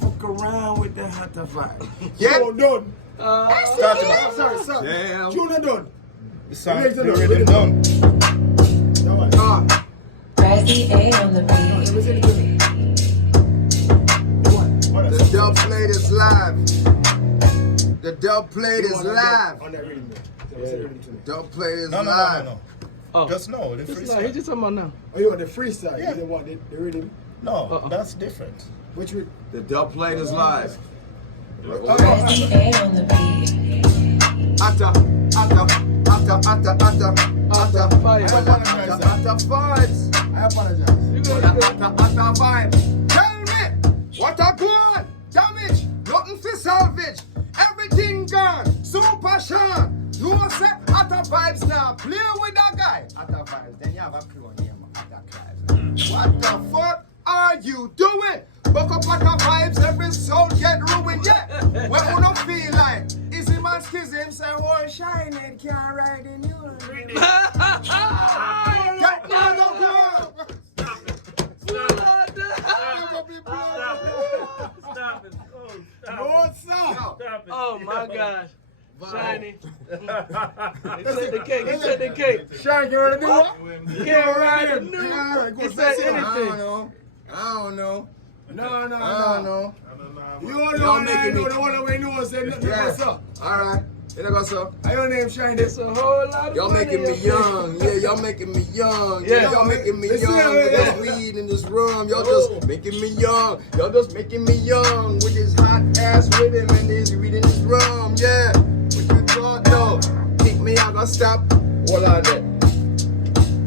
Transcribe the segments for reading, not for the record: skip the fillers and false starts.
fuck around with the hotter vibe. Yeah. So done. Sorry. Damn. Tune done. The song, the rhythm done. Prezi A on the beat. The Dubplate is live. The Dubplate is live. On that rhythm. Dubplate is No. live. Oh. Just no, the Just like, freestyle. he's just talking about now. Oh, you want the freestyle? Yeah. You didn't want the rhythm? No, that's different. Which rhythm? The Dubplate is live. Prezi A on the beat. Atta Fire. vibes. I apologize. You good, you good. Atta vibe. Tell me what a good damage. Nothing for salvage. Everything gone. Super Sean. You say Atta vibes now. Play with that guy. Atta vibes. Then you have a crew on here. Atta vibes. What the fuck are you doing? Buck up Atta vibes. Every soul get ruined. Yeah. What you not feel like? Is him and schism say, oh, shine it can't ride in you. Get down the ground. Stop it. No, stop. Oh my gosh. Shiny. He said the cake. He said the cake. Shine, you ready to do what? Can't ride a new. He said I anything. don't know. No. You Y'all don't know making me- the one that we know say nothing Yeah. what's up. Alright. Here I go, sir. I your name Shine It's a whole lot of Y'all money making me up here. young. Yeah, y'all making me young. Yeah. Y'all making me Listen, young with this yeah. weed in this room. Y'all just making me young. Y'all just making me young with this hot ass rhythm and this weed in this room. Yeah. What you thought? No. Kick me out, gonna stop. Hold on there.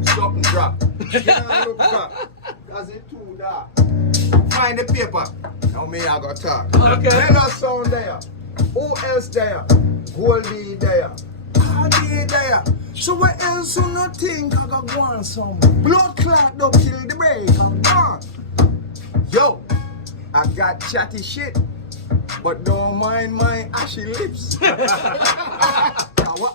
Stop and drop. Can't look back. Cause it too dark. Find the paper. Now me, I got talk. Okay. Then I sound there. Who else there? Goldie there. Hardy there. So what else you not think I got want some blood clot up till the break of dawn? Yo, I got chatty shit, but don't mind my ashy lips. Now what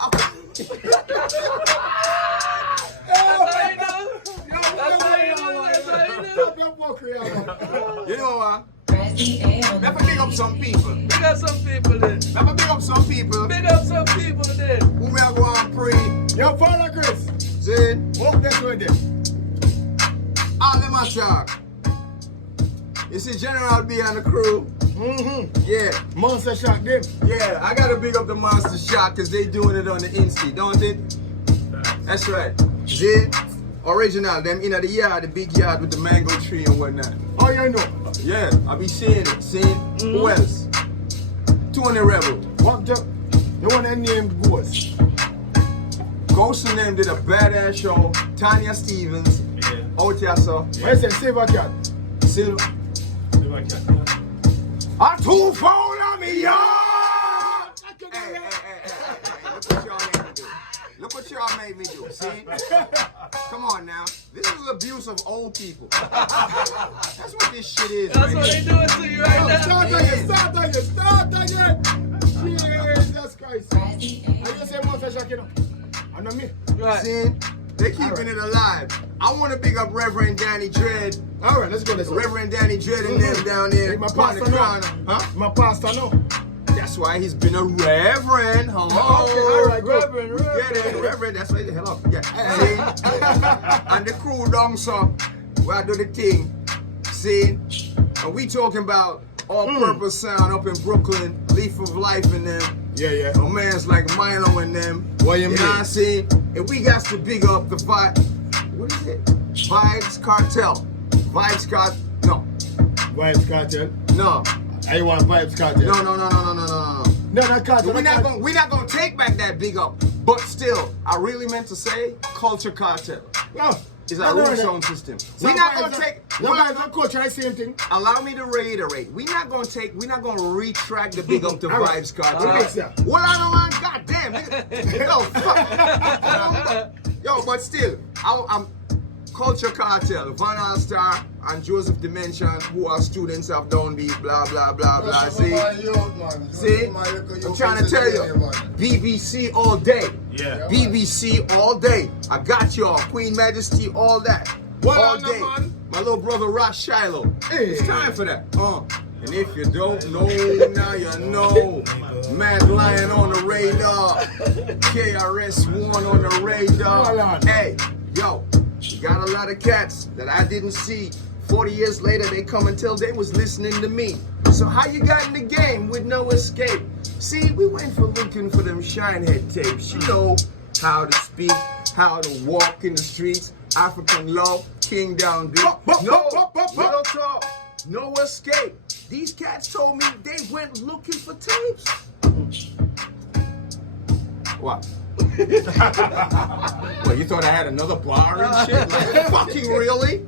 you know what? Prezi A on the Never pick up some people. Big up some people then. Never pick up some people Big up some people then. who may go and pray. Yo, Father Chris. See? Walk this way there. All them a shark. You see General B and the crew? Yeah. Monster Shock them. Yeah, I gotta big up the Monster Shot because they doing it on the Insta, don't it? That's right. See? Original, them in the yard, the big yard with the mango tree and whatnot. Oh, you know. Yeah, I be seeing it. Seeing who else? Tony Rebel. What the one that named Ghost. Ghost and them did a badass show. Tanya Stevens. Out here, so. I said Silver Cat. Silver. A two-fold on me, y'all! Hey. Look what y'all made me do. See? Come on now. This is abuse of old people. That's what this shit is. That's right what they here. doing to you right now. Start again. Jesus Christ. Prezi I just say Monster Shock, you know. I know me. Right. See? They keeping it alive. I want to big up Reverend Danny Dredd. All right, let's go. Reverend Danny Dredd and them down there. Hey, my on pastor the corner. know. Huh? My pastor know. That's why he's been a reverend. Hello. Okay, all right, go. Reverend. Get it, Reverend. That's why the hell up. Yeah. See? And the crew down so where I do the thing. See? And we talking about all-purpose sound up in Brooklyn, Leaf of Life and them. Yeah. My man's like Milo and them. What you know mean? what I'm saying? And we got to big up the vibe. What is it? Vibes Cartel. Vibes Cartel. No. Vibes Cartel. No. I want Vibes Cartel. No. No, not Cartel. We're not gonna take back that big up. But still, I really meant to say Culture Cartel. No. It's our root sound system. We're Some not vibes gonna are- take. Some vibes are culture, the same thing. Allow me to reiterate. We're not gonna retract the big up the All right. Vibes What Cartel. makes that? Well, I don't want goddamn nigga. Yo, fuck. Yo, but still, I'm Culture Cartel, Van Alstar and Joseph Dimension, who are students of Downbeat, blah blah blah blah. See, I'm trying to tell you, BBC all day. Yeah. BBC all day. I got y'all, Queen Majesty, all that. What all on the day. man? My little brother Ross Shiloh. Hey. It's time for that. And if you don't know, now you know. Mad Lion on the radar. KRS-One on the radar. Hey, yo, you got a lot of cats that I didn't see. 40 years later, they come and tell they was listening to me. So how you got in the game with no escape? See, we went for looking for them shinehead tapes. You know how to speak, how to walk in the streets. African love, king down deep. No talk, no escape. These cats told me they went looking for tapes. What? Well, you thought I had another bar and shit? Like, fucking really?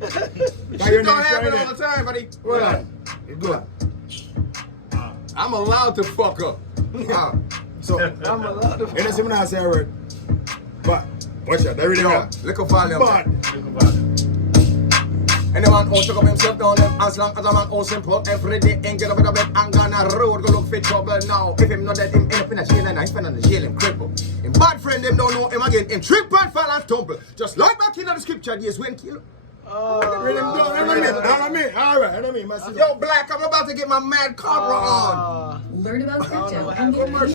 Shit don't happen all the time, buddy. Well, good. I'm allowed to fuck up. So, I'm allowed to. in the seminar, I say a word. But, watch out, there we go. Look at volume. But, Anyone who took up himself down them as long as a man who simple every day ain't get up in a bed and gonna road go look for trouble now. If him not that him end up in a jail and I spend on the jail him cripple. Him bad friend them don't know him again. Him trip and fall and tumble. Just like back in the scripture days when kill. rhythm down, enemy. Alright, enemy, massive. Yo, Black, I'm about to get my mad cobra on. Learn about crypto what and get